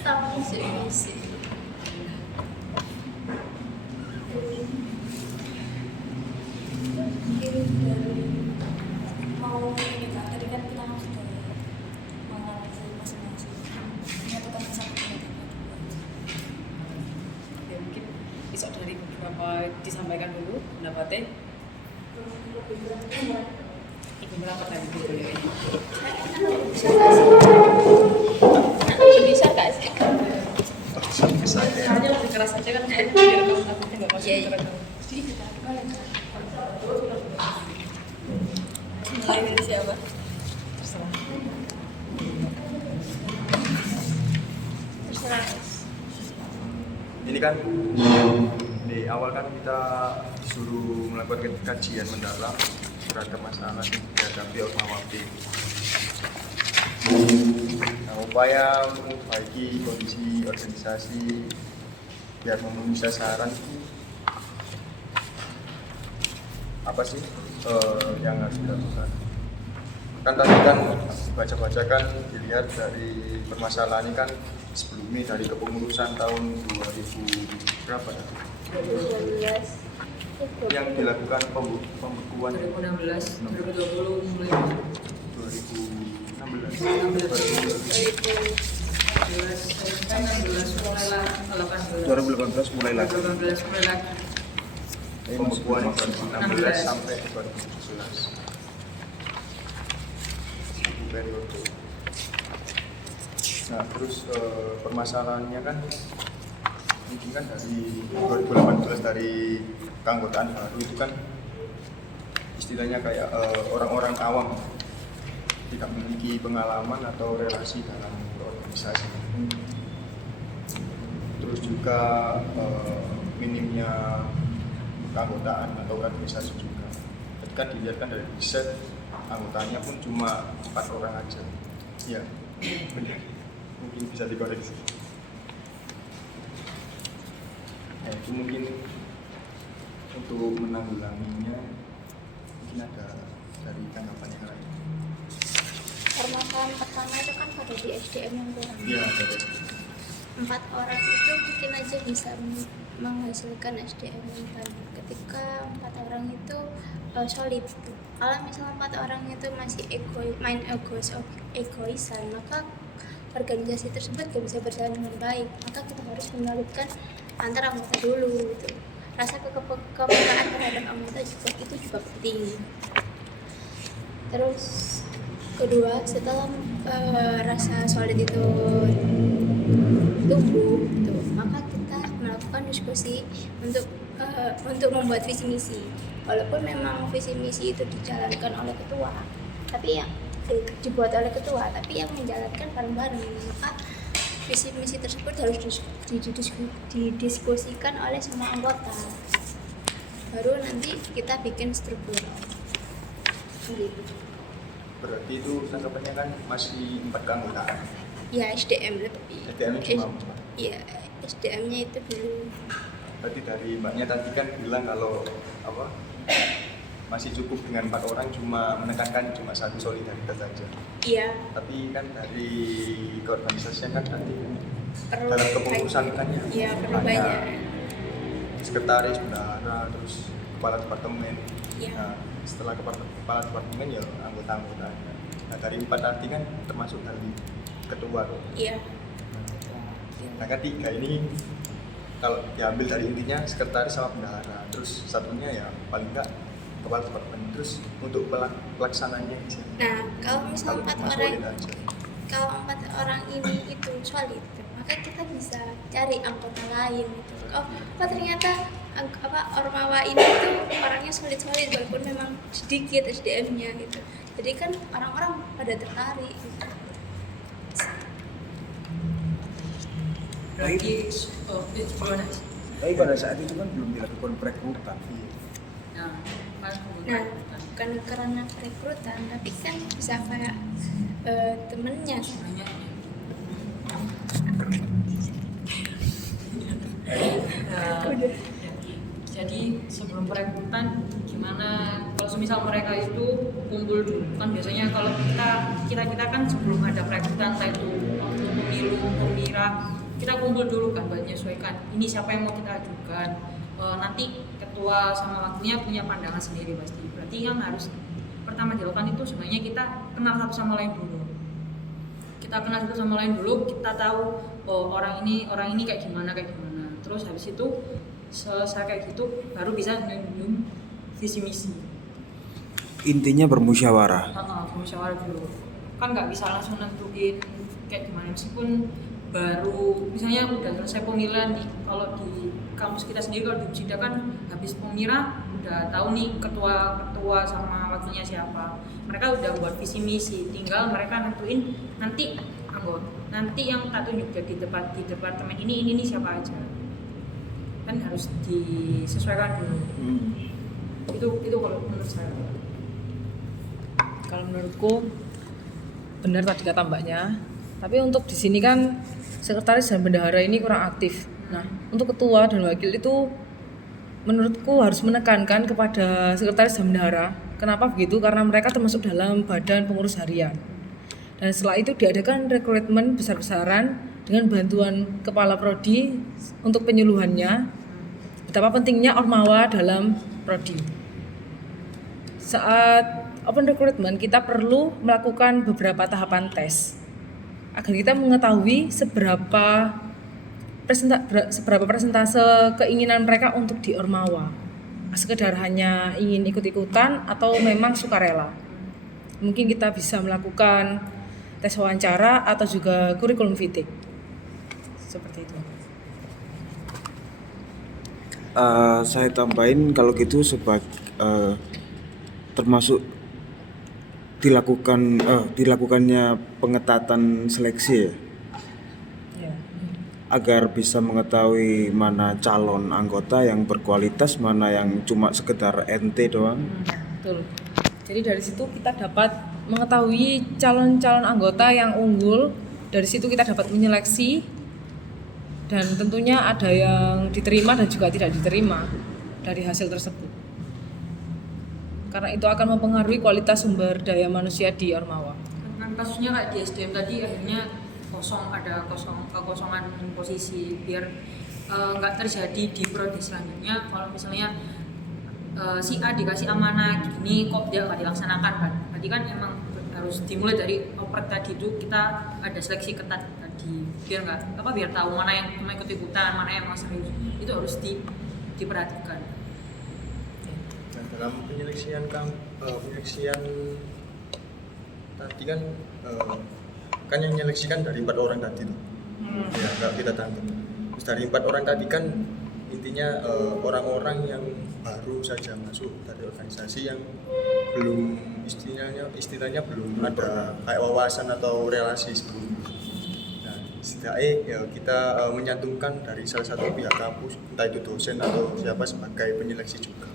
Tapi sih. Mau ini Kak, tadi kan kita sudah mengalami masing-masing menyatukan satu pendidikan. Ya mungkin bisa dari beberapa disampaikan dulu pendapatnya. Ibu berapa tadi boleh? Bisa gak sih? Bisa ya. Hanya lebih keras aja kan biar kamu takutnya nggak masuk ke rekam. Mulai dari siapa? Terserah. Terserah. Ini kan di awal kan kita disuruh melakukan kajian mendalam terhadap masalah yang dihadapi oleh Mawati. Nah, upaya memperbaiki kondisi organisasi biar memenuhi sasaran itu apa sih yang harus dilakukan? Kan tadi kan baca-baca kan dilihat dari permasalahan ini kan sebelumnya dari kepengurusan tahun 2000 berapa ya? 2012. Yang dilakukan pembekuan 2016, 2020 mulai 2016 2018 mulai lah 2018 mulai lagi 2018 mulai lagi pembekuan 2016 sampai 2017 satu periode. Nah terus permasalahannya kan mungkin kan dari 2018 dari keanggotaan baru itu kan istilahnya kayak orang-orang awam tidak memiliki pengalaman atau relasi dalam berorganisasi. Terus juga minimnya keanggotaan atau organisasi juga. Ketika dilihat kan dari riset anggotanya pun cuma 4 orang aja. Iya, benar. Mungkin bisa dikoreksi. Nah, itu mungkin untuk menanggulanginya mungkin ada dari tanggapan yang lain. Permasalahan pertama itu kan pada di SDM yang kurang. Iya, ada. 4 orang itu mungkin aja bisa menghasilkan SDM yang banyak ketika 4 orang itu solid. Kalau misalnya 4 orang itu masih egoisan, maka organisasi tersebut gak bisa berjalan dengan baik. Maka kita harus menyolidkan antar anggota dulu gitu. Rasa kepekaan terhadap anggota itu juga penting. Terus kedua, setelah rasa solid itu tumbuh gitu, maka kita melakukan diskusi untuk membuat visi misi. Walaupun memang visi misi itu dijalankan oleh ketua, tapi yang dibuat oleh ketua, tapi yang menjalankan bareng-bareng, maka visi misi tersebut harus didiskusikan oleh semua anggota. Baru nanti kita bikin struktur. Gitu. Berarti itu tanggapannya kan masih 4 keanggotaan. Ya SDM lebih. SDM-nya cuma 4. Iya, SDM-nya itu dulu. Berarti dari mbaknya tadi kan bilang kalau apa masih cukup dengan 4 orang, cuma menekankan cuma satu solidaritas saja. Iya. Tapi kan dari keorganisasian kan nanti Perlu dalam kepengurusan kan ya. Iya, perlu banyak. Sekretaris, bendahara, terus kepala departemen. Iya. Nah, setelah kepala departemen ya anggota-anggotanya. Nah dari 4 tadi kan termasuk dari ketua. Iya. Nah ketiga ini kalau diambil dari intinya sekretaris sama bendahara, terus satunya ya paling enggak kepala departemen. Terus untuk pelaksananya sih. Nah, kalau misalnya Kalau 4 cuma orang, solid aja. kalau 4 orang ini itu solid, maka kita bisa cari anggota lain gitu. Oh, ternyata Ormawa ini tuh orangnya solid walaupun memang sedikit SDM-nya gitu. Jadi kan orang-orang pada tertarik gitu. berarti gimana? Tapi pada saat itu kan belum dilakukan perekrutan. Nah, pas Nah, bukan karena perekrutan, tapi kan bisa kayak temennya. sebenarnya jadi sebelum perekrutan gimana kalau semisal mereka itu kumpul dulu kan biasanya kalau kita kan sebelum ada perekrutan entah itu waktu pemira, kita kumpul dulu kan buat menyesuaikan ini siapa yang mau kita ajukan. Nanti ketua sama wakilnya punya pandangan sendiri pasti. Berarti yang harus pertama dilakukan itu sebenarnya kita kenal satu sama lain dulu. Kita kenal satu sama lain dulu, kita tahu orang ini kayak gimana. Terus habis itu selesai kayak gitu baru bisa nyusun visi misi. Intinya bermusyawarah. Bermusyawarah dulu. Kan nggak bisa langsung nentuin kayak gimana meskipun baru misalnya udah selesai pemilihan kalau di kampus kita sendiri kalau di Ucida kan habis pemira udah tahu nih ketua sama wakilnya siapa. Mereka udah buat visi misi, tinggal mereka nentuin nanti anggota nanti yang tak tunjuk di departemen ini siapa aja. Kan harus disesuaikan dulu. Itu kalau menurut saya. Kalau menurutku benar tadi kata mbaknya, tapi untuk di sini kan sekretaris dan bendahara ini kurang aktif. Nah, untuk ketua dan wakil itu menurutku harus menekankan kepada sekretaris dan bendahara. Kenapa begitu? Karena mereka termasuk dalam badan pengurus harian. Dan setelah itu diadakan rekrutmen besar-besaran dengan bantuan kepala prodi untuk penyuluhannya. Betapa pentingnya Ormawa dalam prodi. Saat open recruitment kita perlu melakukan beberapa tahapan tes agar kita mengetahui seberapa persentase keinginan mereka untuk di Ormawa. Sekedar hanya ingin ikut-ikutan atau memang sukarela. Mungkin kita bisa melakukan tes wawancara atau juga kurikulum fitting. Seperti itu. Saya tambahin kalau gitu termasuk dilakukannya pengetatan seleksi ya. Agar bisa mengetahui mana calon anggota yang berkualitas, mana yang cuma sekedar ente doang. Betul. Jadi dari situ kita dapat mengetahui calon-calon anggota yang unggul. Dari situ kita dapat menyeleksi dan tentunya ada yang diterima dan juga tidak diterima dari hasil tersebut. Karena itu akan mempengaruhi kualitas sumber daya manusia di Ormawa. Kan kasusnya kayak di SDM tadi akhirnya kekosongan posisi biar nggak terjadi di prodi selanjutnya. Kalau misalnya si A dikasih amanah gini kok dia nggak dilaksanakan kan, berarti kan emang harus dimulai dari oprek tadi itu kita ada seleksi ketat tadi biar tahu mana yang cuma ikut-ikutan, mana yang emang serius, itu harus diperhatikan. Nah, dalam penyeleksian tadi kan yang menyeleksikan dari 4 orang tadi tuh. Ya, nggak kita tanggung. Terus dari 4 orang tadi kan intinya orang-orang yang baru saja masuk dari organisasi yang belum istilahnya belum ada kayak wawasan atau relasi sebelumnya. Nah, setidaknya ya kita menyantumkan dari salah satu pihak kampus, entah itu dosen atau siapa sebagai penyeleksi juga.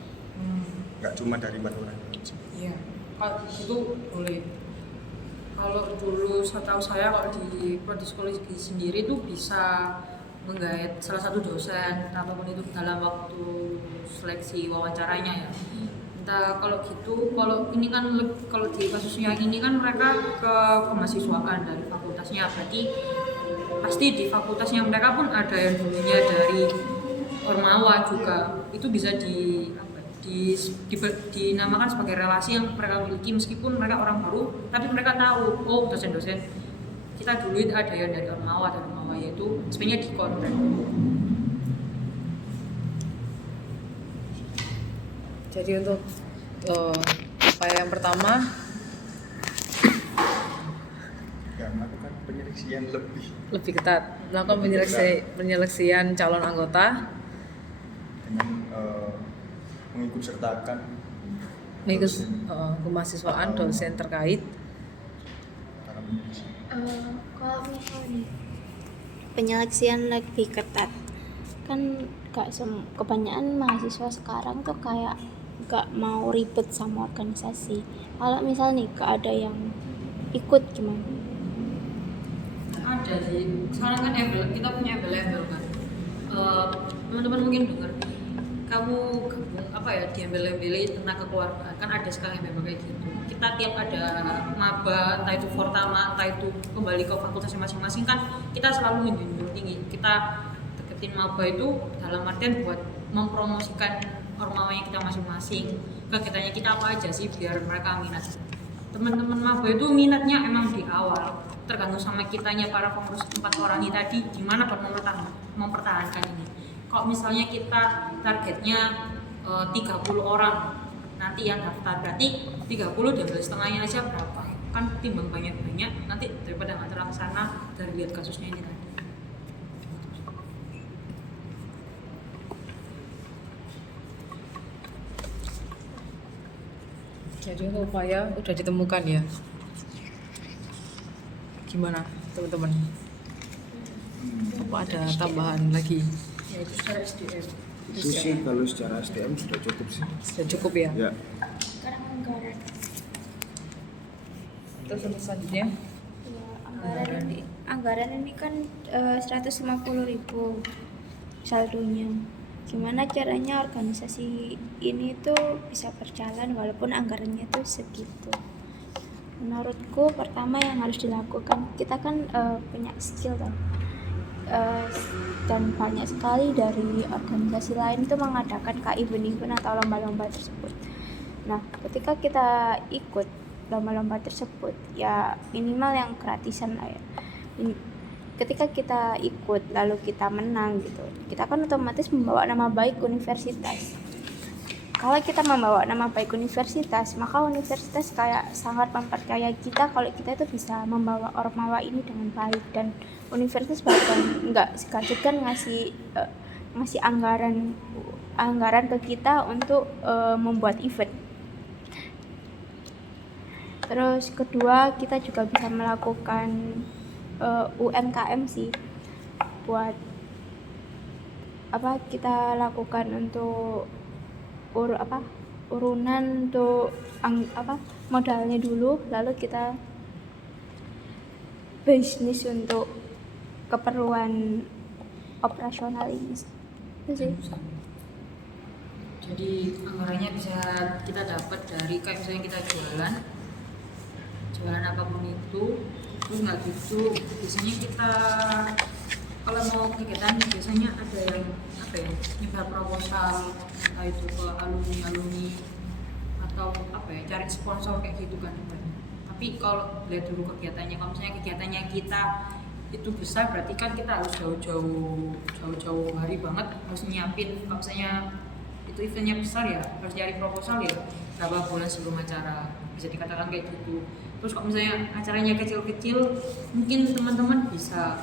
Nggak cuma dari 4 orang. Iya, kalau itu boleh. Kalau dulu setahu saya kalau di prodi psikologi sendiri itu bisa menggait salah satu dosen ataupun itu dalam waktu seleksi wawancaranya ya. Entah kalau gitu, kalau ini kan kalau di kasusnya ini kan mereka ke kemahasiswaan dari fakultasnya, berarti pasti di fakultasnya mereka pun ada yang dulunya dari Ormawa juga. Itu bisa dinamakan sebagai relasi yang mereka miliki meskipun mereka orang baru, tapi mereka tahu dosen-dosen kita dulu itu ada yang dari Ormawa yaitu sebenarnya di kontrak. Jadi untuk upaya yang pertama Ya, melakukan penyeleksian lebih ketat, melakukan penyeleksian calon anggota, dengan mengikut sertakan kemahasiswaan dosen terkait. para penyeleksi. Kalau misalnya penyeleksian lebih ketat kan kebanyakan mahasiswa sekarang tuh kayak gak mau ribet sama organisasi. Kalau misal nih gak ada yang ikut gimana? Ada sih, sekarang kan kita punya embel-embel kan. Teman-teman mungkin dengar, kamu gabung apa ya diambil-ambil tentang kekeluargaan, kan ada sekali yang memang kayak gitu. Kita tiap ada maba, entah itu Fortama, entah itu kembali ke fakultasnya masing-masing, kan kita selalu menjunjung tinggi. Kita deketin maba itu dalam artian buat mempromosikan ormawanya kita masing-masing, kegiatannya kita apa aja sih biar mereka minat. Teman-teman maba itu minatnya emang di awal, tergantung sama kitanya para pengurus 4 orang ini tadi gimana buat mempertahankan ini. Kalau misalnya kita targetnya 30 orang nanti yang daftar, berarti 30 diambil setengahnya aja berapa, kan timbang banyak-banyak nanti daripada nggak terlaksana dari lihat kasusnya ini tadi. Jadi untuk upaya udah ditemukan ya. Gimana teman-teman? Apa ada tambahan lagi? Ya itu secara SDM. Itu sih kalau secara SDM sudah cukup sih. Sudah cukup ya? Ya. Sekarang anggaran. Terus untuk selanjutnya? Ya, anggaran ini kan 150.000 saldonya. Gimana caranya organisasi ini tuh bisa berjalan walaupun anggarannya tuh segitu? Menurutku pertama yang harus dilakukan, kita kan punya skill kan, dan banyak sekali dari organisasi lain itu mengadakan event-event atau lomba-lomba tersebut. Nah, ketika kita ikut lomba-lomba tersebut, ya minimal yang gratisan lah ya. Ketika kita ikut lalu kita menang gitu, kita kan otomatis membawa nama baik universitas. Kalau kita membawa nama baik universitas, maka universitas kayak sangat mempercayai kita kalau kita itu bisa membawa ormawa ini dengan baik, dan universitas bahkan nggak segan-segan ngasih anggaran ke kita untuk membuat event. Terus kedua, kita juga bisa melakukan UMKM sih, buat apa kita lakukan untuk urunan untuk modalnya dulu, lalu kita bisnis untuk keperluan operasional ini. Itu sih. Jadi anggarannya bisa kita dapat dari kayak misalnya kita jualan apapun itu, terus nggak gitu biasanya kita kalau mau kegiatan biasanya ada yang nyebar proposal, entah itu ke alumni atau cari sponsor kayak gitu kan. Tapi kalau lihat dulu kegiatannya, kalau misalnya kegiatannya kita itu besar, berarti kan kita harus jauh-jauh hari banget harus nyiapin. Kalau misalnya itu eventnya besar ya harus cari proposal ya berapa bulan sebelum acara, bisa dikatakan kayak gitu. Terus kalau misalnya acaranya kecil-kecil, mungkin teman-teman bisa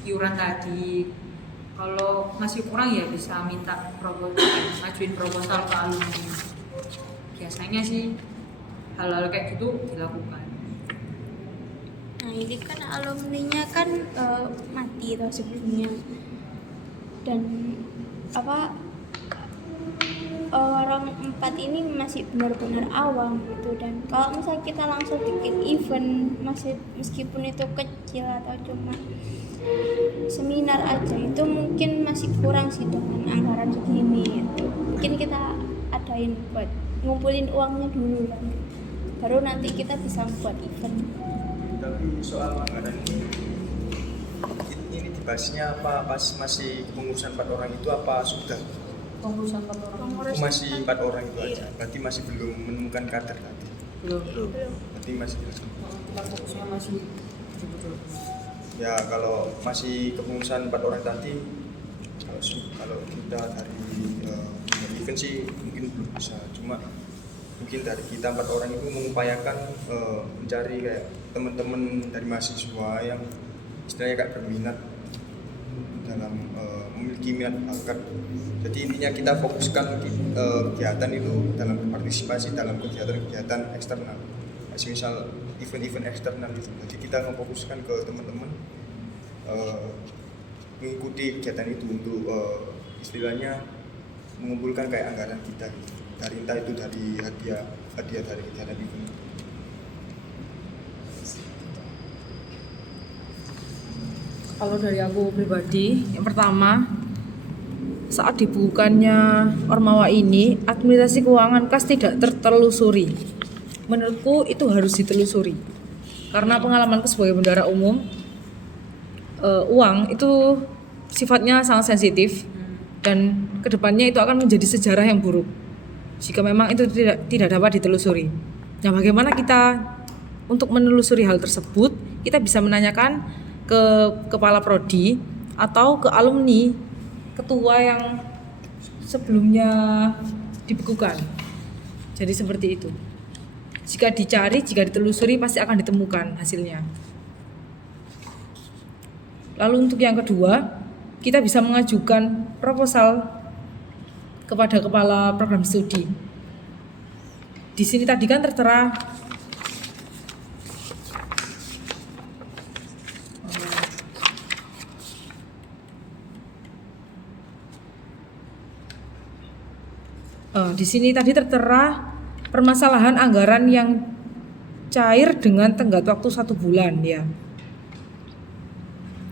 iuran tadi. Kalau masih kurang ya bisa minta ngajuin proposal ke alumni. Biasanya sih hal-hal kayak gitu dilakukan. Nah, ini kan alumninya kan mati atau sebelumnya, dan orang 4 ini masih benar-benar awam gitu. Dan kalau misalnya kita langsung bikin event meskipun itu kecil atau cuma seminar aja, itu mungkin masih kurang sih dengan anggaran segini gitu. Mungkin kita adain buat ngumpulin uangnya dulu kan, baru nanti kita bisa buat event. Tapi soal anggaran ini dibahasnya apa pas masih kepengurusan 4 orang itu apa sudah? Pengurusan 4 orang. Masih 4 orang itu aja, berarti masih belum menemukan kader tadi. Belum. Berarti masih Kita fokusnya masih betul. ya kalau masih kepengurusan 4 orang tadi, kalau kita dari event sih mungkin belum bisa, cuma mungkin dari kita 4 orang itu mengupayakan mencari kayak teman-teman dari mahasiswa yang istilahnya kayak berminat dalam memiliki minat bakat. Jadi intinya kita fokuskan kegiatan itu dalam berpartisipasi dalam kegiatan eksternal, misal event-event eksternal itu. Jadi kita memfokuskan ke teman-teman mengikuti kegiatan itu untuk istilahnya mengumpulkan kayak anggaran kita gitu. Dari entah itu dari hadiah dari kegiatan itu. Kalau dari aku pribadi, yang pertama saat dibukukannya Ormawa ini, administrasi keuangan kas tidak tertelusuri. Menurutku itu harus ditelusuri. Karena pengalamanku sebagai bendahara umum, uang itu sifatnya sangat sensitif dan kedepannya itu akan menjadi sejarah yang buruk jika memang itu tidak dapat ditelusuri. Nah, bagaimana kita untuk menelusuri hal tersebut? Kita bisa menanyakan ke kepala prodi atau ke alumni ketua yang sebelumnya dibekukan. Jadi seperti itu. Jika dicari, jika ditelusuri pasti akan ditemukan hasilnya. Lalu untuk yang kedua, kita bisa mengajukan proposal kepada kepala program studi. Di sini tadi kan tertera di sini tadi tertera permasalahan anggaran yang cair dengan tenggat waktu 1 bulan ya.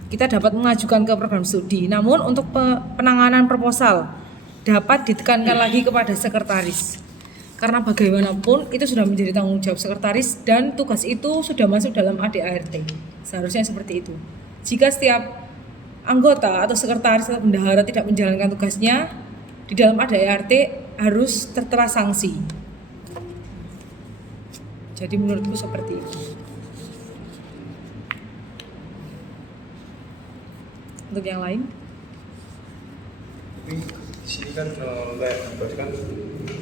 Kita dapat mengajukan ke program studi. Namun untuk penanganan proposal dapat ditekankan lagi kepada sekretaris. Karena bagaimanapun itu sudah menjadi tanggung jawab sekretaris dan tugas itu sudah masuk dalam ADART. Seharusnya seperti itu. Jika setiap anggota atau sekretaris atau bendahara tidak menjalankan tugasnya, di dalam ADART harus tertera sanksi. Jadi menurutku seperti itu. Untuk yang lain? Tapi di sini kan berarti kan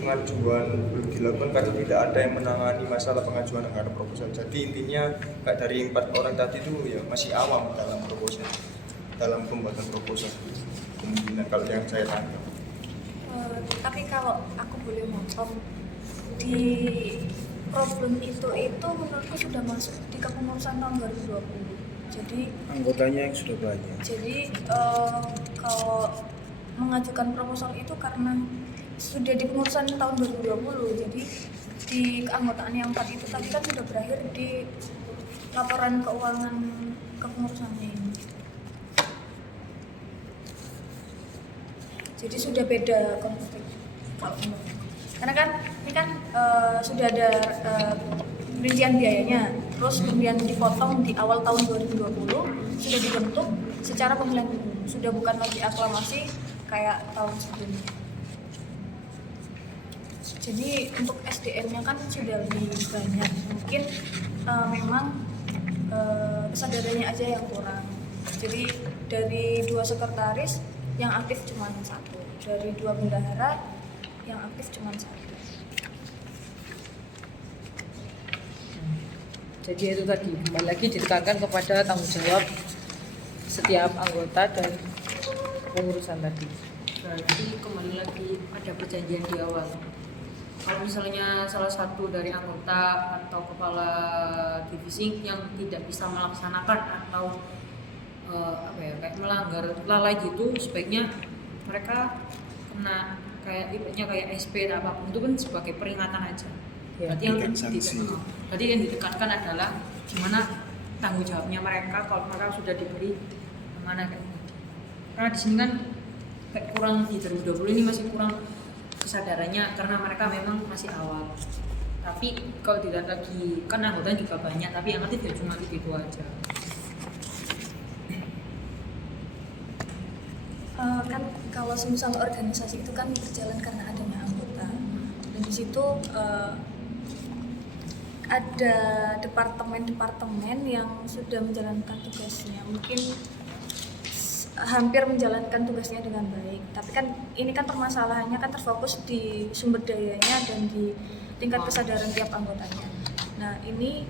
pengajuan belum dilakukan karena tidak ada yang menangani masalah pengajuan anggaran proposal. Jadi intinya kayak dari 4 orang tadi itu ya masih awam dalam proposal, dalam pembuatan proposal. Kemungkinan kalau yang saya tangkap. Tapi kalau aku boleh motong, di problem itu menurutku sudah masuk di kepengurusan tahun 2020. Jadi Anggotanya yang sudah banyak. Jadi kalau mengajukan proposal itu karena sudah di pengurusan tahun 2020, jadi di keanggotaan yang 4 itu tadi kan sudah berakhir di laporan keuangan kepengurusannya ini. Jadi sudah beda konflik kalau menurutku. Karena kan ini kan sudah ada rincian biayanya, terus kemudian dipotong di awal tahun 2020 sudah dibentuk secara pemilihan umum, sudah bukan lagi aklamasi kayak tahun sebelumnya. Jadi untuk SDM-nya kan sudah lebih banyak, mungkin memang kesadarannya aja yang kurang. Jadi dari 2 sekretaris yang aktif cuma 1, dari 2 bendahara yang aktif cuma 1. Jadi itu tadi kembali lagi ditekankan kepada tanggung jawab setiap anggota dan pengurusan tadi. Berarti kembali lagi ada perjanjian di awal. Kalau misalnya salah satu dari anggota atau kepala divisi yang tidak bisa melaksanakan atau kayak melanggar lalai gitu, sebaiknya mereka kena kayak ibaratnya kayak SP atau apapun itu kan sebagai peringatan aja. Ya, Berarti yang ditekankan adalah gimana tanggung jawabnya mereka kalau mereka sudah diberi amanah kayak gitu. Karena di sini kan kayak kurang di 2020 ini masih kurang kesadarannya karena mereka memang masih awal. Tapi kalau tidak lagi kan anggotanya juga banyak, tapi yang aktif ya cuma itu aja. Kan kalau semisal organisasi itu kan berjalan karena adanya anggota, dan di situ ada departemen-departemen yang sudah menjalankan tugasnya, mungkin hampir menjalankan tugasnya dengan baik. Tapi kan ini kan permasalahannya kan terfokus di sumber dayanya dan di tingkat kesadaran tiap anggotanya. Nah ini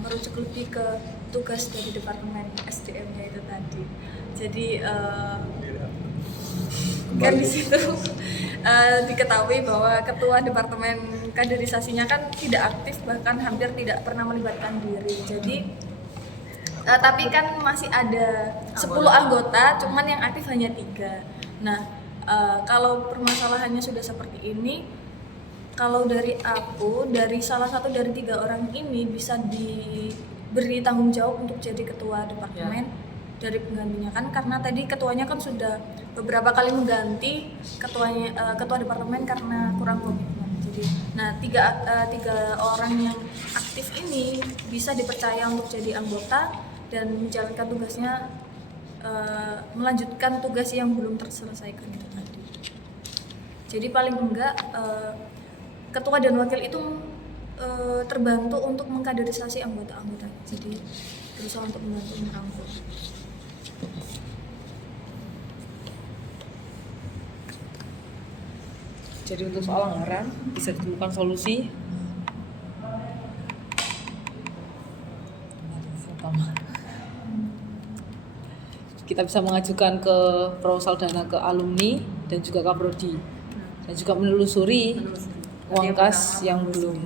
merujuk lebih ke tugas dari departemen SDM-nya itu tadi. Jadi kan di situ diketahui bahwa ketua departemen kaderisasinya kan tidak aktif, bahkan hampir tidak pernah melibatkan diri. Jadi tapi kan masih ada 10 anggota, cuman yang aktif hanya 3. Nah kalau permasalahannya sudah seperti ini, kalau dari aku, dari salah satu dari 3 orang ini bisa diberi tanggung jawab untuk jadi ketua departemen, dari penggantinya kan, karena tadi ketuanya kan sudah beberapa kali mengganti ketua departemen karena kurang komitmen. Jadi, nah tiga orang yang aktif ini bisa dipercaya untuk jadi anggota dan menjalankan tugasnya, melanjutkan tugas yang belum terselesaikan itu tadi. Jadi paling enggak ketua dan wakil itu terbantu untuk mengkaderisasi anggota-anggotanya. Jadi berusaha untuk membantu merangkul. Jadi untuk soal anggaran bisa ditemukan solusi. Kita bisa mengajukan ke proposal dana ke alumni dan juga ke prodi, dan juga menelusuri uang kas yang belum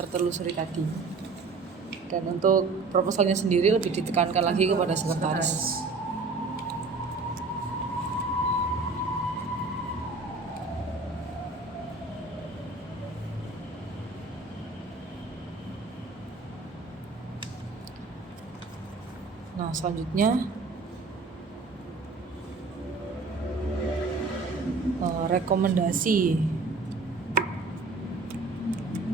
tertelusuri tadi. Dan untuk proposalnya sendiri lebih ditekankan lagi kepada sekretaris. Nah, selanjutnya rekomendasi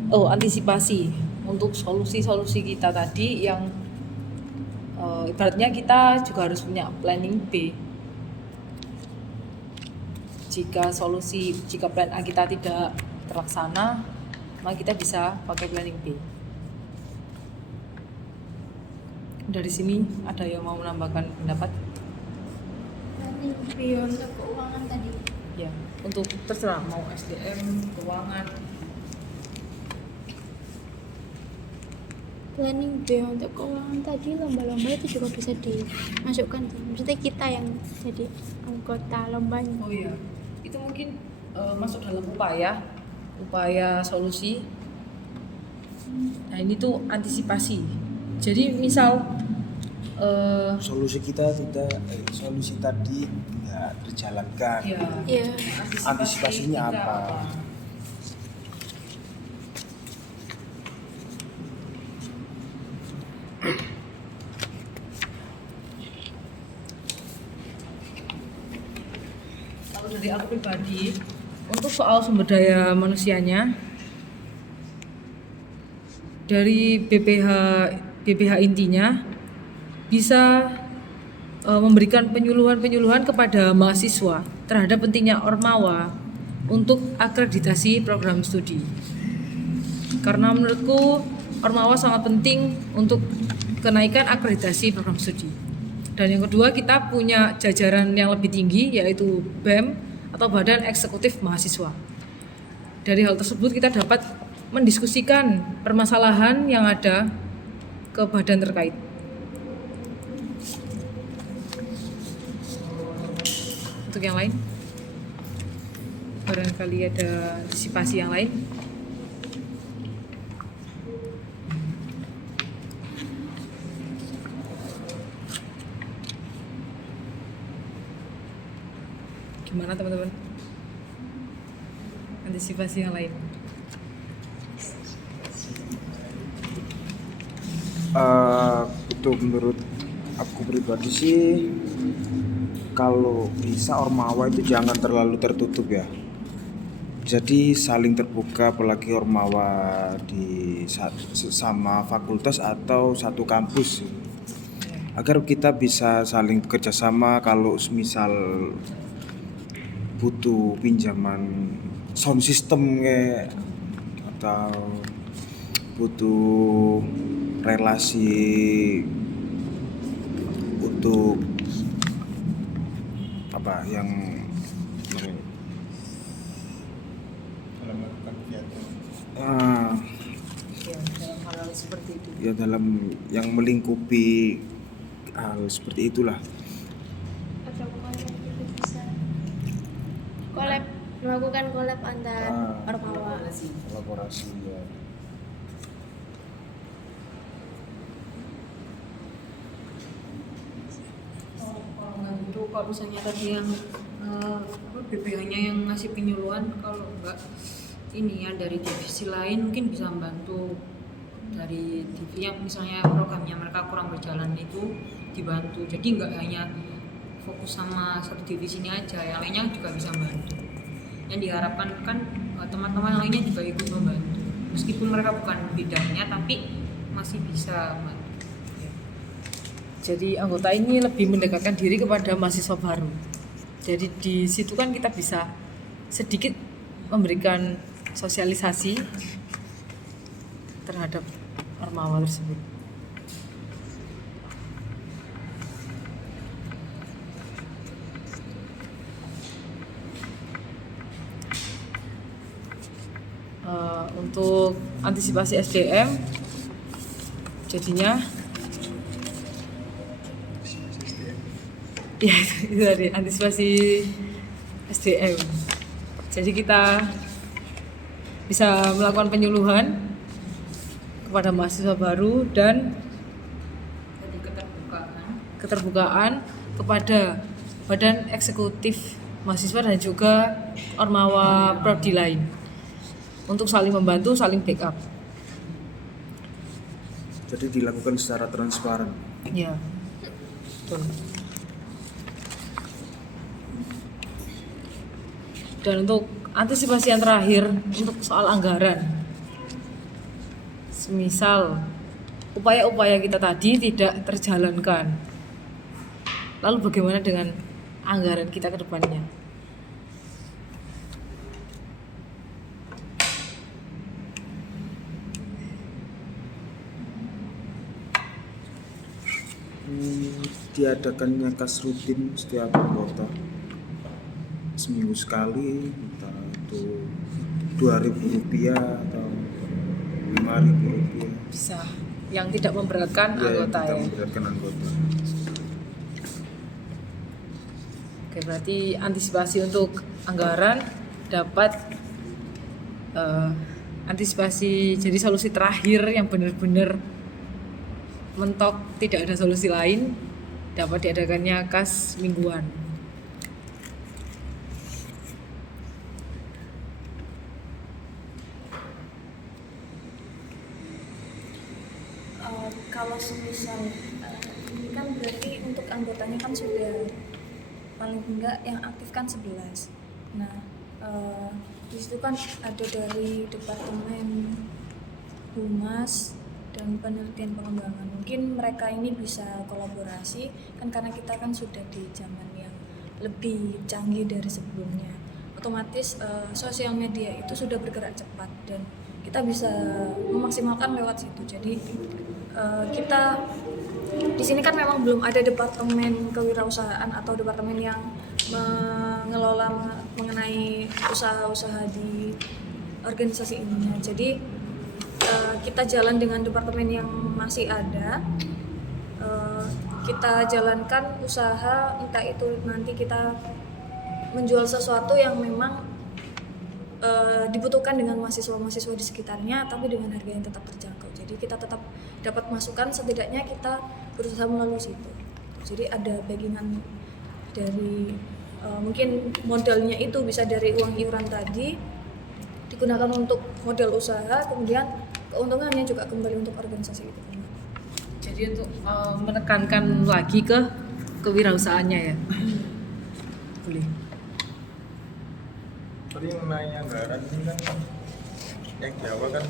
antisipasi untuk solusi-solusi kita tadi yang ibaratnya kita juga harus punya planning B. Jika plan A kita tidak terlaksana, maka kita bisa pakai planning B. Dari sini ada yang mau menambahkan pendapat? Planning beyond keuangan tadi. Ya, untuk terserah mau SDM, keuangan. Planning B untuk keuangan tadi, lomba-lomba itu juga bisa dimasukkan sih. Maksudnya kita yang jadi anggota lombanya. Oh iya, itu mungkin masuk dalam upaya solusi. Nah, ini tuh antisipasi. Jadi misal Solusi tadi nggak terjalankan. Iya. Antisipasinya kita apa? Kalau dari aku pribadi, untuk soal sumber daya manusianya, dari BPH intinya bisa memberikan penyuluhan kepada mahasiswa terhadap pentingnya Ormawa untuk akreditasi program studi. Karena menurutku Ormawa sangat penting untuk kenaikan akreditasi program studi. Dan yang kedua, kita punya jajaran yang lebih tinggi, yaitu BEM atau Badan Eksekutif Mahasiswa. Dari hal tersebut kita dapat mendiskusikan permasalahan yang ada ke badan terkait. Untuk yang lain, barangkali ada antisipasi yang lain. Gimana teman-teman? Antisipasi yang lain. Itu menurut aku pribadi sih, kalau bisa Ormawa itu jangan terlalu tertutup ya. Jadi saling terbuka, apalagi Ormawa di sama fakultas atau satu kampus, agar kita bisa saling bekerja sama. Kalau misal butuh pinjaman sound system atau butuh relasi untuk apa yang dalam melakukan kegiatan. Ya, dalam hal seperti itu. Ya, dalam yang melingkupi hal seperti itulah. Atau collab itu bisa. Melakukan collab antar Ormawa. Kolaborasi ya. Kalau misalnya tadi yang BPH-nya yang ngasih penyuluhan, kalau enggak ini ya dari divisi lain mungkin bisa membantu dari TV yang misalnya programnya mereka kurang berjalan itu dibantu. Jadi nggak hanya fokus sama satu divisi ini aja, yang lainnya juga bisa membantu. Yang diharapkan kan teman-teman lainnya juga ikut membantu, meskipun mereka bukan bidangnya tapi masih bisa membantu. Jadi anggota ini lebih mendekatkan diri kepada mahasiswa baru. Jadi di situ kan kita bisa sedikit memberikan sosialisasi terhadap Ormawa tersebut. Untuk antisipasi SDM, jadinya ya itu tadi antisipasi SDM. Jadi kita bisa melakukan penyuluhan kepada mahasiswa baru dan Jadi keterbukaan kepada badan eksekutif mahasiswa dan juga Ormawa prodi lain untuk saling membantu, saling backup. Jadi dilakukan secara transparan. Ya, betul. Dan untuk antisipasi yang terakhir untuk soal anggaran, semisal upaya-upaya kita tadi tidak terjalankan, lalu bagaimana dengan anggaran kita ke depannya? Diadakannya kas rutin setiap anggota seminggu sekali, entah itu Rp2.000 atau Rp5.000. Bisa yang tidak memberatkan Ya, anggota kita ya. memberatkan anggota. Oke, berarti antisipasi untuk anggaran dapat antisipasi jadi solusi terakhir yang benar-benar mentok, tidak ada solusi lain, dapat diadakannya kas mingguan. Kalau semisal ini kan berarti untuk anggotanya kan sudah paling enggak yang aktif kan 11. Nah, di situ kan ada dari Departemen Humas dan Penelitian Pengembangan. Mungkin mereka ini bisa kolaborasi kan karena kita kan sudah di zaman yang lebih canggih dari sebelumnya. Otomatis sosial media itu sudah bergerak cepat dan kita bisa memaksimalkan lewat situ. Jadi kita di sini kan memang belum ada departemen kewirausahaan atau departemen yang mengelola mengenai usaha-usaha di organisasi ini. Jadi kita jalan dengan departemen yang masih ada. Kita jalankan usaha, entah itu nanti kita menjual sesuatu yang memang dibutuhkan dengan mahasiswa-mahasiswa di sekitarnya, tapi dengan harga yang tetap terjangkau. Jadi kita tetap dapat masukan, setidaknya kita berusaha melalui situ. Jadi ada backingan dari mungkin modalnya itu bisa dari uang iuran tadi digunakan untuk modal usaha, kemudian keuntungannya juga kembali untuk organisasi itu. Jadi untuk menekankan lagi ke kewirausahaannya ya. Boleh. Tadi mengenai anggaran ini kan yang di awal kan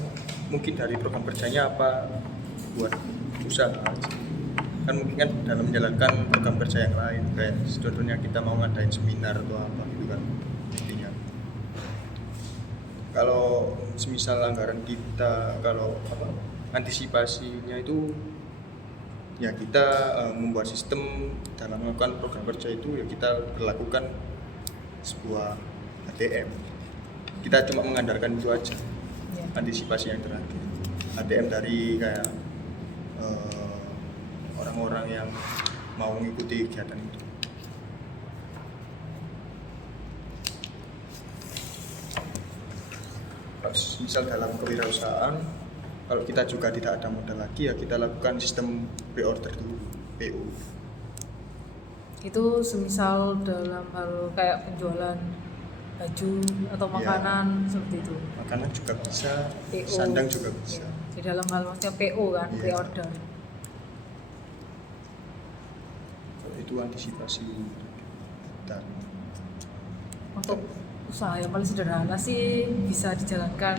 mungkin dari program kerjanya apa buat usaha aja. Kan mungkin kan dalam menjalankan program kerja yang lain, kayak contohnya kita mau ngadain seminar atau apa gitu kan intinya. Kalau semisal anggaran kita, kalau apa antisipasinya itu ya kita membuat sistem dalam melakukan program kerja itu ya kita berlakukan sebuah ATM. Kita cuma mengandalkan itu aja. Antisipasi yang terakhir. ATM dari kayak orang-orang yang mau mengikuti kegiatan itu. Misal dalam kewirausahaan, kalau kita juga tidak ada modal lagi ya kita lakukan sistem pre-order dulu, PO. Itu semisal dalam hal kayak penjualan baju atau makanan seperti itu. Makanan juga bisa, PO. sandang juga bisa. Di dalam hal maksudnya PO kan, Iya. pre-order. Itu antisipasi kita. Untuk usaha yang paling sederhana sih bisa dijalankan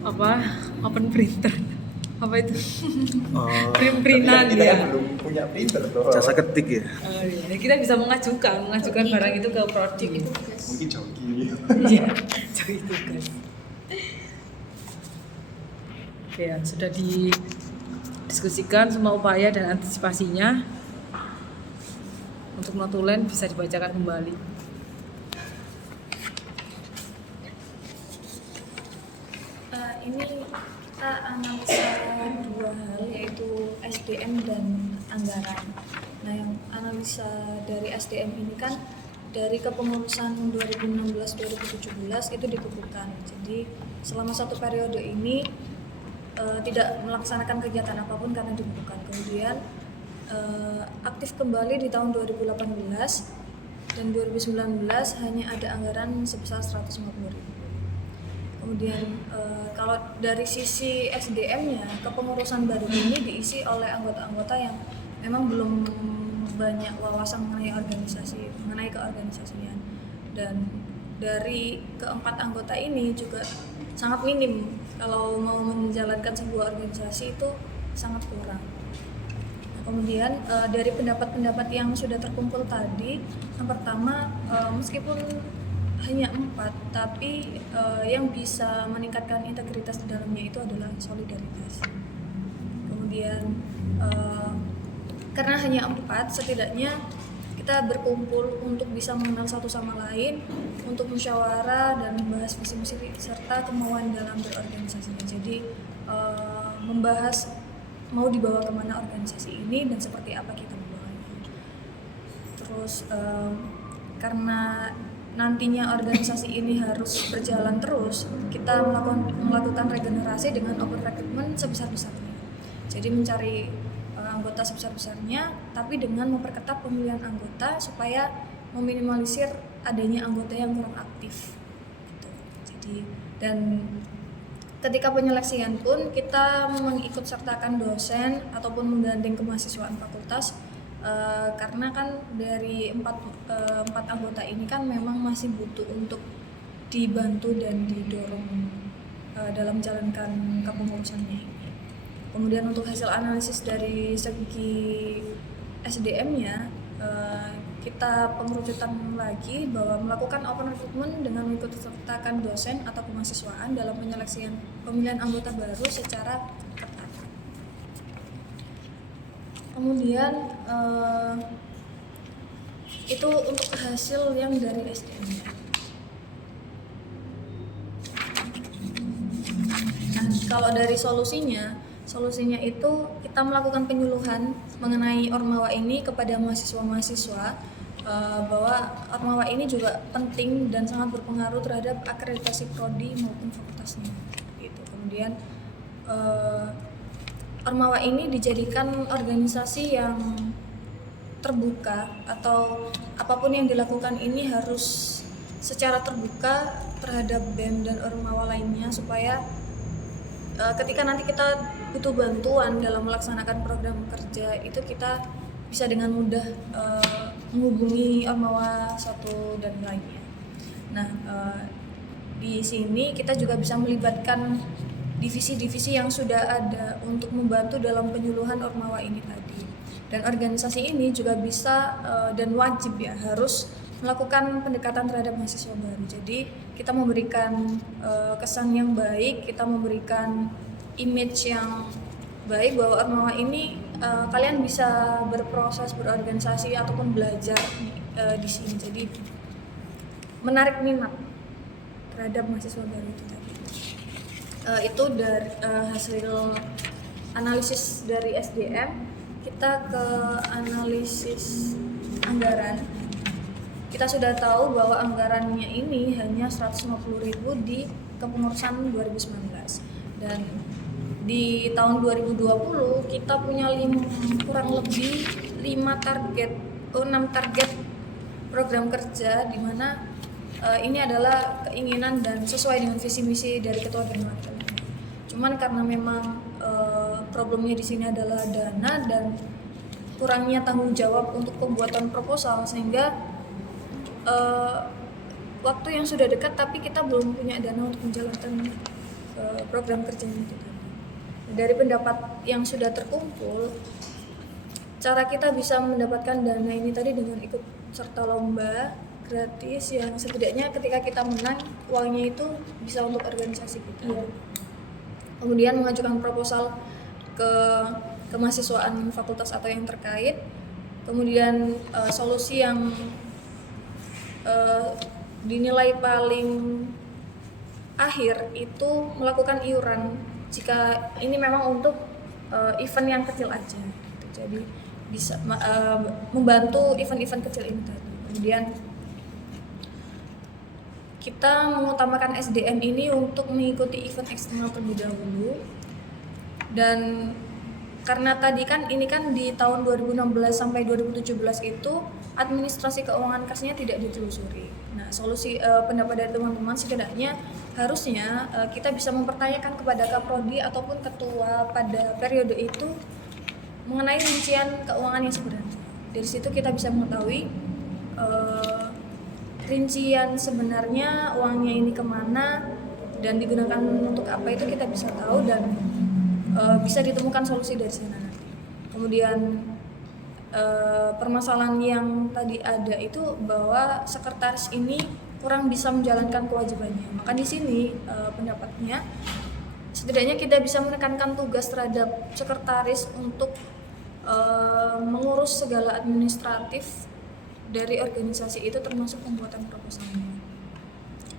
apa open printer apa itu print-printan Kita ya. kan belum punya printer loh. Jasa ketik ya. Oh, iya. Kita bisa mengajukan barang itu ke prodi. Itu tugas. Mungkin joki. Iya, jadi tugas. Oke, ya, sudah didiskusikan semua upaya dan antisipasinya. Untuk notulen bisa dibacakan kembali. Ini kita analisa dua hal, yaitu SDM dan anggaran. Nah, yang analisa dari SDM ini kan dari kepengurusan 2016-2017 itu dikukuhkan. Jadi selama satu periode ini tidak melaksanakan kegiatan apapun karena dikukuhkan. Kemudian aktif kembali di tahun 2018 dan 2019 hanya ada anggaran sebesar 150.000. Kemudian kalau dari sisi SDM-nya, kepengurusan baru ini diisi oleh anggota-anggota yang memang belum banyak wawasan mengenai keorganisasian. Dan dari keempat anggota ini juga sangat minim kalau mau menjalankan sebuah organisasi itu sangat kurang. Nah, kemudian dari pendapat-pendapat yang sudah terkumpul tadi, yang pertama meskipun hanya 4, tapi yang bisa meningkatkan integritas di dalamnya itu adalah solidaritas. Kemudian karena hanya 4, setidaknya kita berkumpul untuk bisa mengenal satu sama lain, untuk musyawarah dan membahas visi misi serta kemauan dalam berorganisasinya. Jadi membahas mau dibawa kemana organisasi ini dan seperti apa kita membawanya. Terus karena nantinya organisasi ini harus berjalan terus, kita melakukan regenerasi dengan open recruitment sebesar-besarnya. Jadi mencari anggota sebesar-besarnya, tapi dengan memperketat pemilihan anggota supaya meminimalisir adanya anggota yang kurang aktif. Gitu. Jadi dan ketika penyeleksian pun kita mengikut sertakan dosen ataupun menggandeng kemahasiswaan fakultas. Karena kan dari empat anggota ini kan memang masih butuh untuk dibantu dan didorong dalam menjalankan kepengurusannya ini. Kemudian untuk hasil analisis dari segi SDM-nya, kita pengerucutan lagi bahwa melakukan open recruitment dengan mengikut sertakan dosen atau kemahasiswaan dalam penyeleksian pemilihan anggota baru secara ketat. Kemudian itu untuk hasil yang dari SDM. Nah, kalau dari solusinya itu kita melakukan penyuluhan mengenai Ormawa ini kepada mahasiswa-mahasiswa bahwa Ormawa ini juga penting dan sangat berpengaruh terhadap akreditasi prodi maupun fakultasnya. Gitu. Kemudian Ormawa ini dijadikan organisasi yang terbuka, atau apapun yang dilakukan ini harus secara terbuka terhadap BEM dan Ormawa lainnya, supaya ketika nanti kita butuh bantuan dalam melaksanakan program kerja itu kita bisa dengan mudah menghubungi Ormawa satu dan lainnya. Nah, di sini kita juga bisa melibatkan divisi-divisi yang sudah ada untuk membantu dalam penyuluhan Ormawa ini tadi. Dan organisasi ini juga bisa dan wajib ya harus melakukan pendekatan terhadap mahasiswa baru. Jadi kita memberikan kesan yang baik, kita memberikan image yang baik bahwa Ormawa ini kalian bisa berproses, berorganisasi ataupun belajar di sini. Jadi menarik minat terhadap mahasiswa baru itu tadi. Itu dari hasil analisis dari SDM. Kita ke analisis anggaran. Kita sudah tahu bahwa anggarannya ini hanya 150.000 di kepengurusan 2019. Dan di tahun 2020 kita punya kurang lebih 6 target program kerja, di mana ini adalah keinginan dan sesuai dengan visi misi dari ketua dan wakil. Cuman karena memang problemnya di sini adalah dana dan kurangnya tanggung jawab untuk pembuatan proposal, sehingga waktu yang sudah dekat tapi kita belum punya dana untuk menjalankan program kerjanya itu. Dari pendapat yang sudah terkumpul, cara kita bisa mendapatkan dana ini tadi dengan ikut serta lomba gratis yang setidaknya ketika kita menang uangnya itu bisa untuk organisasi kita. Iya. Kemudian mengajukan proposal ke kemahasiswaan fakultas atau yang terkait. Kemudian solusi yang dinilai paling akhir itu melakukan iuran jika ini memang untuk event yang kecil aja gitu. Jadi bisa membantu event-event kecil ini tadi. Kemudian kita mengutamakan SDM ini untuk mengikuti event eksternal terlebih dahulu. Dan karena tadi kan ini kan di tahun 2016 sampai 2017 itu administrasi keuangan kasnya tidak ditelusuri. Nah, solusi pendapat dari teman-teman setidaknya harusnya kita bisa mempertanyakan kepada Kaprodi ataupun ketua pada periode itu mengenai rincian keuangan yang sebenarnya. Dari situ kita bisa mengetahui rincian sebenarnya uangnya ini kemana dan digunakan untuk apa, itu kita bisa tahu dan bisa ditemukan solusi dari sana nanti. Kemudian permasalahan yang tadi ada itu bahwa sekretaris ini kurang bisa menjalankan kewajibannya. Maka di sini pendapatnya setidaknya kita bisa menekankan tugas terhadap sekretaris untuk mengurus segala administratif dari organisasi itu termasuk pembuatan proposalnya.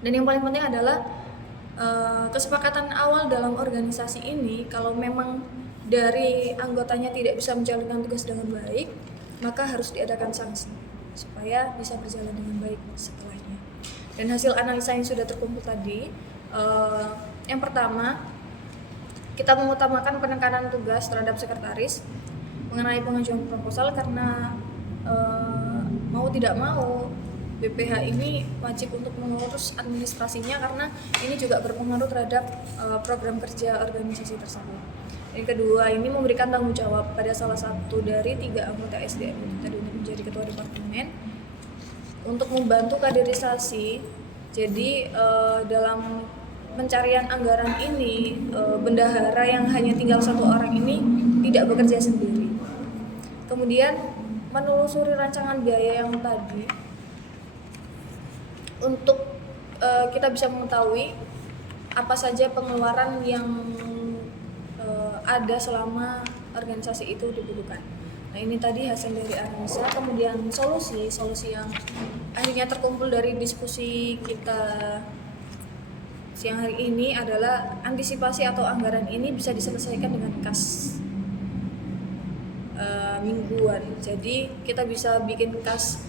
Dan yang paling penting adalah kesepakatan awal dalam organisasi ini, kalau memang dari anggotanya tidak bisa menjalankan tugas dengan baik, maka harus diadakan sanksi supaya bisa berjalan dengan baik setelahnya. Dan hasil analisa yang sudah terkumpul tadi, yang pertama kita mengutamakan penekanan tugas terhadap sekretaris mengenai pengajuan proposal karena mau tidak mau BPH ini wajib untuk mengurus administrasinya karena ini juga berpengaruh terhadap program kerja organisasi tersebut. Yang kedua, ini memberikan tanggung jawab pada salah satu dari 3 anggota SDM itu tadi untuk menjadi ketua departemen untuk membantu kaderisasi. Jadi dalam pencarian anggaran ini bendahara yang hanya tinggal 1 orang ini tidak bekerja sendiri. Kemudian menelusuri rancangan biaya yang tadi untuk kita bisa mengetahui apa saja pengeluaran yang ada selama organisasi itu dibutuhkan. Nah, ini tadi hasil dari analisa. Kemudian solusi yang akhirnya terkumpul dari diskusi kita siang hari ini adalah antisipasi atau anggaran ini bisa diselesaikan dengan kas mingguan. Jadi kita bisa bikin kas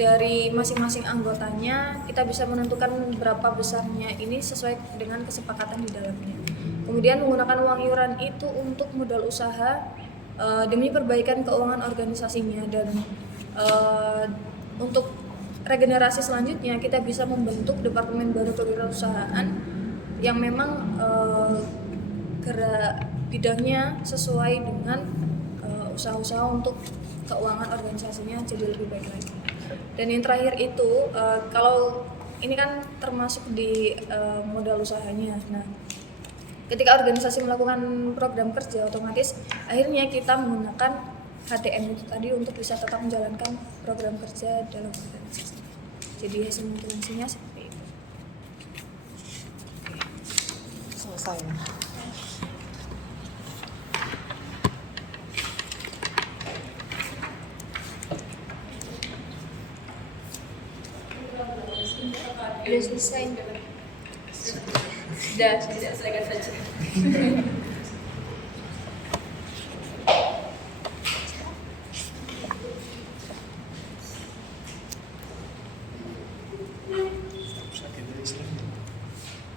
dari masing-masing anggotanya, kita bisa menentukan berapa besarnya ini sesuai dengan kesepakatan di dalamnya. Kemudian menggunakan uang iuran itu untuk modal usaha demi perbaikan keuangan organisasinya, dan untuk regenerasi selanjutnya kita bisa membentuk departemen baru kewirausahaan yang memang gerak bidangnya sesuai dengan usaha-usaha untuk keuangan organisasinya jadi lebih baik lagi. Dan yang terakhir itu kalau ini kan termasuk di modal usahanya. Nah, ketika organisasi melakukan program kerja, otomatis akhirnya kita menggunakan HTM itu tadi untuk bisa tetap menjalankan program kerja dalam organisasi. Jadi hasil kalkulasinya seperti itu. Selesai. Udah selesai. Sudah selesaikan saja.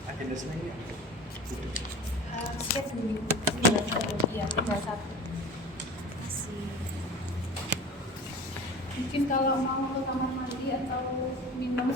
Agenda selanjutnya. Skip dulu. Tinggal satu. Mungkin kalau mau ke kamar mandi mandi atau minum